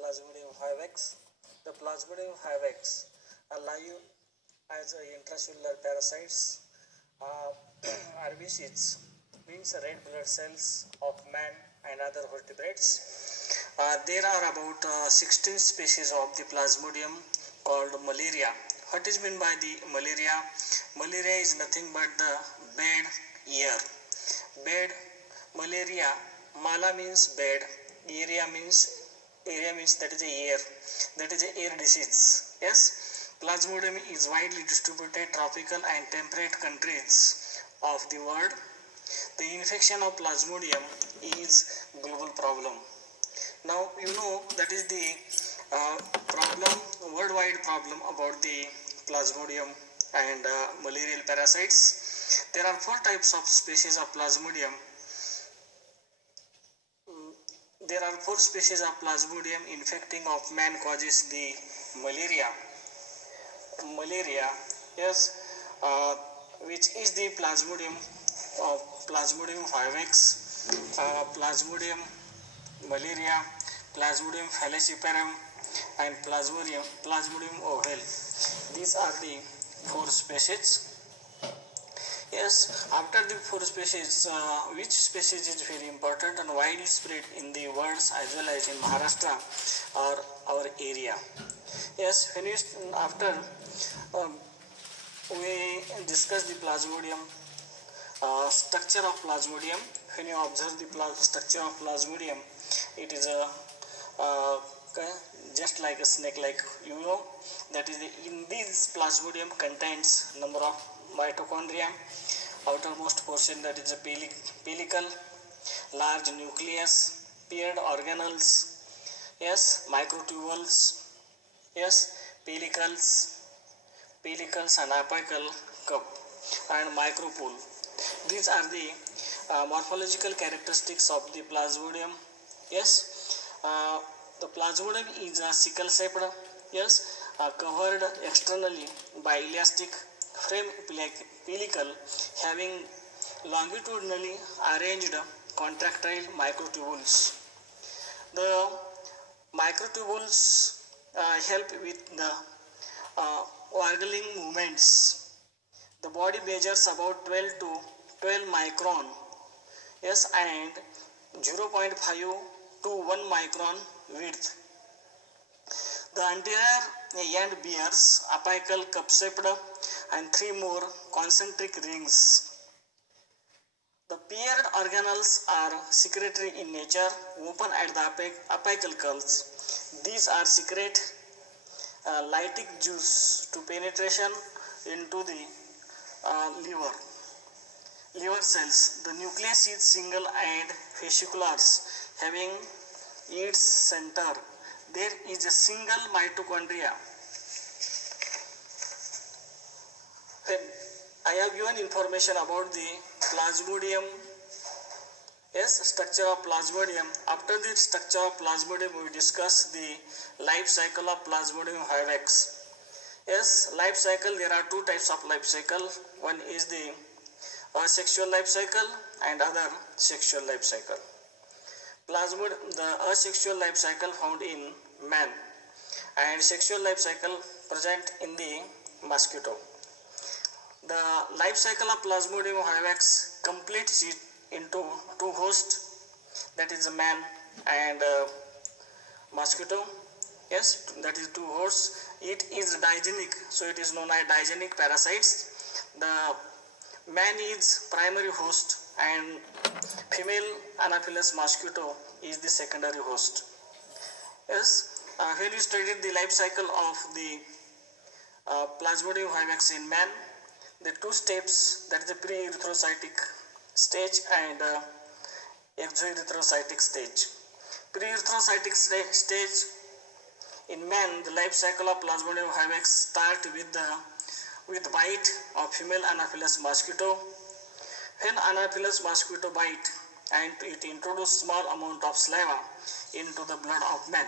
Plasmodium vivax. The Plasmodium vivax are live as intracellular parasites. RBCs means red blood cells of man and other vertebrates. There are about 16 species of the Plasmodium called malaria. What is meant by the malaria? Malaria is nothing but the bad air. Bad malaria. Mala means bad. Area means that is a air. That is a air disease. Yes. Plasmodium is widely distributed tropical and temperate countries of the world. The infection of Plasmodium is global problem. Now you know that is the worldwide problem about the Plasmodium and malarial parasites. There are 4 types of species of Plasmodium. There are 4 species of Plasmodium infecting of man causes the malaria. Yes, which is the Plasmodium vivax, Plasmodium malaria, Plasmodium falciparum, and Plasmodium ovale. These are the 4 species. Yes, after the 4 species, which species is very important and widely spread in the world as well as in Maharashtra or our area. Yes, after we discuss the Plasmodium, structure of Plasmodium. When you observe the structure of Plasmodium, it is just like a snake, like you know, that is in this Plasmodium contains number of mitochondria, outermost portion that is a pellicle, large nucleus, paired organelles, yes, microtubules, yes, pellicles and apical cup and micropole. These are the morphological characteristics of the Plasmodium. Yes, the Plasmodium is a sickle-shaped, yes, covered externally by elastic frame pellicle having longitudinally arranged contractile microtubules. The microtubules help with the orgling movements. The body measures about 12 micron, yes, and 0.5 to 1 micron width. The anterior end bears apical cup-shaped and 3 more concentric rings. The paired organelles are secretory in nature, open at the apical curls. These are secrete lytic juice to penetration into the liver cells. The nucleus is single and fasciculars, having its center. There is a single mitochondria. I have given information about the Plasmodium. Yes, structure of Plasmodium. After the structure of Plasmodium, we discuss the life cycle of Plasmodium vivax. Yes, life cycle, there are 2 types of life cycle. One is the asexual life cycle and other sexual life cycle. The asexual life cycle found in man and sexual life cycle present in the mosquito. The life cycle of Plasmodium vivax completes it into 2 hosts, that is a man and mosquito. Yes, that is 2 hosts. It is digenic, so it is known as digenic parasites. The man is primary host and female Anopheles mosquito is the secondary host. Yes, when you studied the life cycle of the Plasmodium vivax in man, the 2 steps, that is the pre-erythrocytic stage and exoerythrocytic stage. Pre-erythrocytic stage in man, the life cycle of Plasmodium vivax start with bite of female Anopheles mosquito. When Anopheles mosquito bite and it introduces small amount of saliva into the blood of man.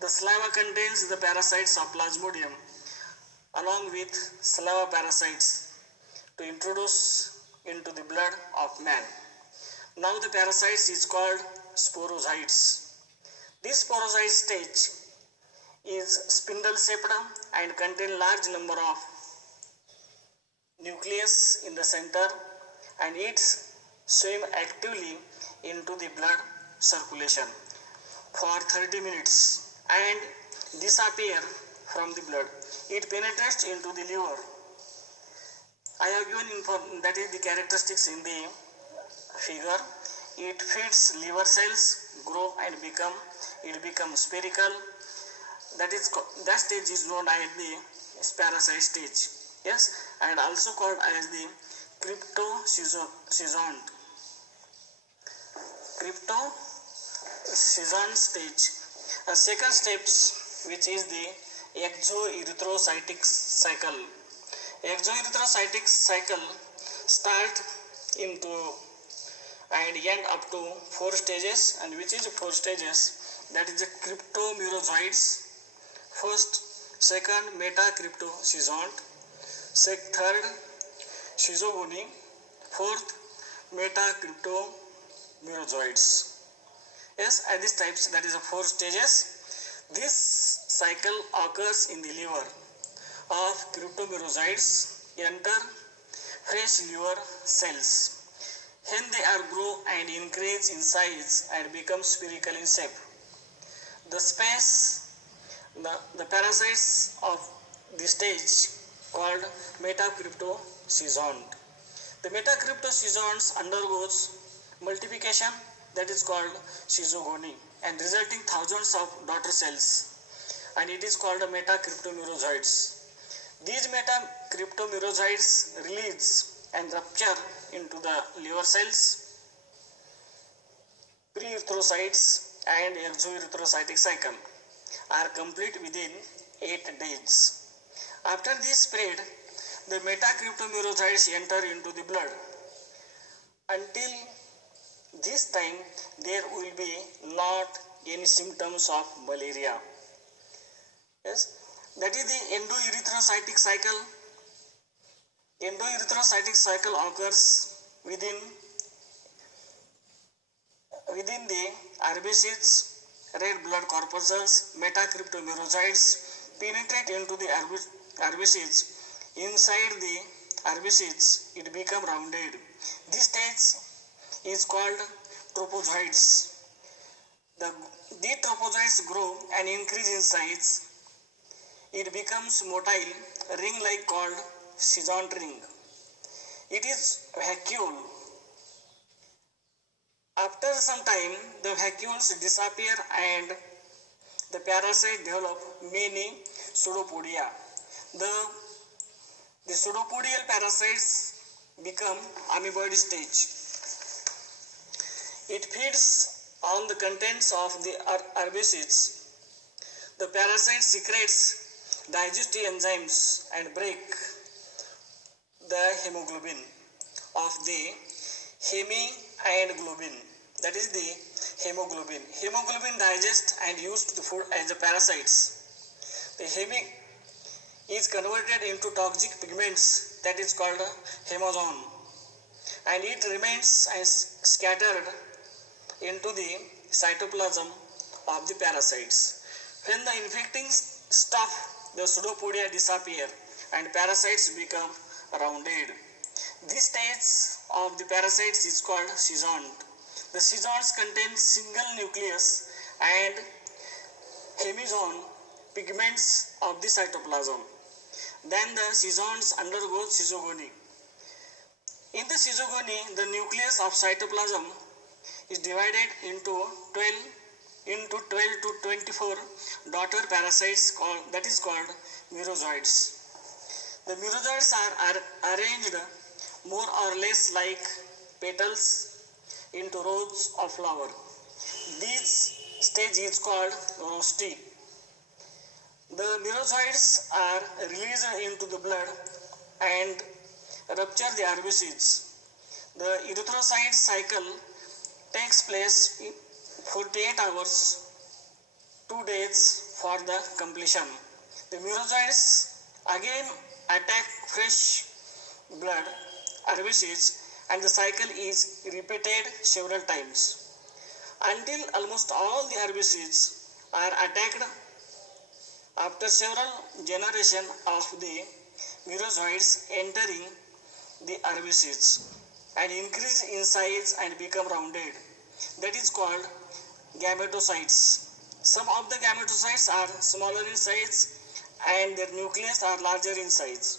The saliva contains the parasites of Plasmodium along with saliva parasites to introduce into the blood of man. Now the parasites is called sporozoites. This porocyte stage is spindle shaped and contain large number of nucleus in the center, and it swim actively into the blood circulation for 30 minutes and disappear from the blood. It penetrates into the liver. I have given that is the characteristics in the figure. It feeds liver cells, grow and become spherical. That stage is known as the parasite stage. Yes, and also called as the cryptoschizoid stage. A second steps, which is the exoerythrocytic cycle. Exoerythrocytic cycle start into and end up to 4 stages, and which is 4 stages, that is the cryptomyrozoids. First, second, metacryptoschizoid, third, schizogony, fourth, metacryptomyrozoids. Yes, and these types, that is the 4 stages. This cycle occurs in the liver of cryptomyrozoids, enter fresh liver cells. Hence they are grow and increase in size and become spherical in shape. The parasites of the stage called metacryptoschizoid. The metacryptoschizoids undergoes multiplication, that is called schizogony, and resulting thousands of daughter cells, and it is called metacryptomyrozoids. These metacryptomyrozoids release and rupture into the liver cells, pre-erythrocytes and exoerythrocytic cycle are complete within 8 days. After this spread, the metacryptomyrozoids enter into the blood. Until this time, there will be not any symptoms of malaria. Yes, that is the endoerythrocytic cycle. Endoerythrocytic cycle occurs within the RBCs, red blood corpuscles. Metacryptomyrozoids penetrate into the RBCs. Inside the RBCs, it become rounded. This stage is called tropozoids. The tropozoids grow and increase in size. It becomes motile, ring-like called schizoid ring. It is vacuole. After some time, the vacuoles disappear and the parasite develop many pseudopodia. The pseudopodial parasites become amoeboid stage. It feeds on the contents of the RBCs. The parasite secretes digestive enzymes and break the hemoglobin of the heme and globin. That is the hemoglobin. Hemoglobin digests and used to food as the parasites. The heme is converted into toxic pigments, that is called hemazone, and it remains and scattered into the cytoplasm of the parasites. When the infecting stuff, the pseudopodia disappear and parasites become rounded. This stage of the parasites is called schizoid. The schizoids contain single nucleus and hemazone pigments of the cytoplasm. Then the schizoids undergo schizogony. In the schizogony, the nucleus of cytoplasm is divided into 12 to 24 daughter parasites that is called myrozoids. The myrozoids are arranged more or less like petals into rows of flower. This stage is called rostri. The myrozoids are released into the blood and rupture the RBCs. The erythrocyte cycle takes place in 48 hours, 2 days for the completion. The myrozoids again attack fresh blood RBCs and the cycle is repeated several times until almost all the RBCs are attacked after several generations of the merozoites entering the herbaceous and increase in size and become rounded. That is called gametocytes. Some of the gametocytes are smaller in size and their nucleus are larger in size.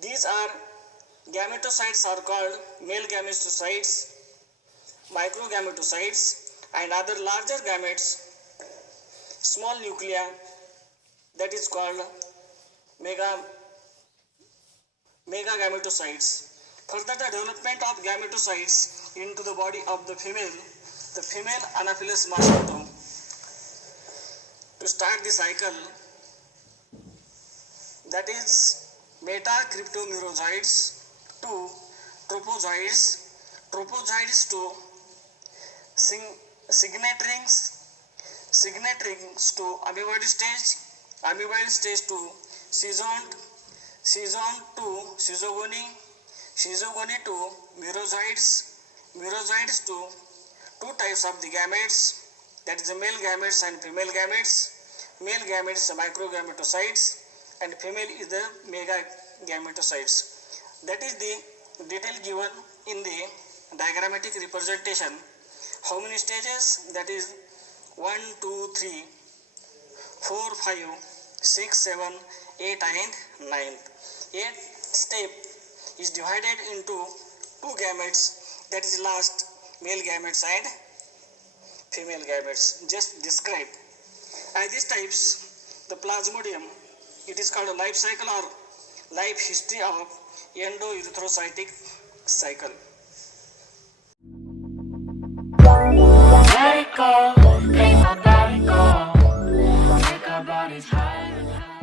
These are gametocytes are called male gametocytes, microgametocytes, and other larger gametes, small nuclei, that is called megagametocytes. Further, the development of gametocytes into the body of the female Anopheles mosquito. To start the cycle, that is metacryptomerozoids to tropozoids, tropozoids to signatrings to amoeboid stage to schizont, schizont to schizogony, schizogony to merozoids, merozoids to two types of the gametes, that is the male gametes and female gametes. Male gametes are microgametocytes and female is the megagametocytes. That is the detail given in the diagrammatic representation. How many stages? That is 1, 2, 3, 4, 5, 6, 7, 8 and 9. 8th step is divided into two gametes, that is last male gametes and female gametes. Just describe. As these types, the Plasmodium, it is called a life cycle or life history of endoerythrocytic cycle. Let it go, make my body go, make our bodies higher and higher.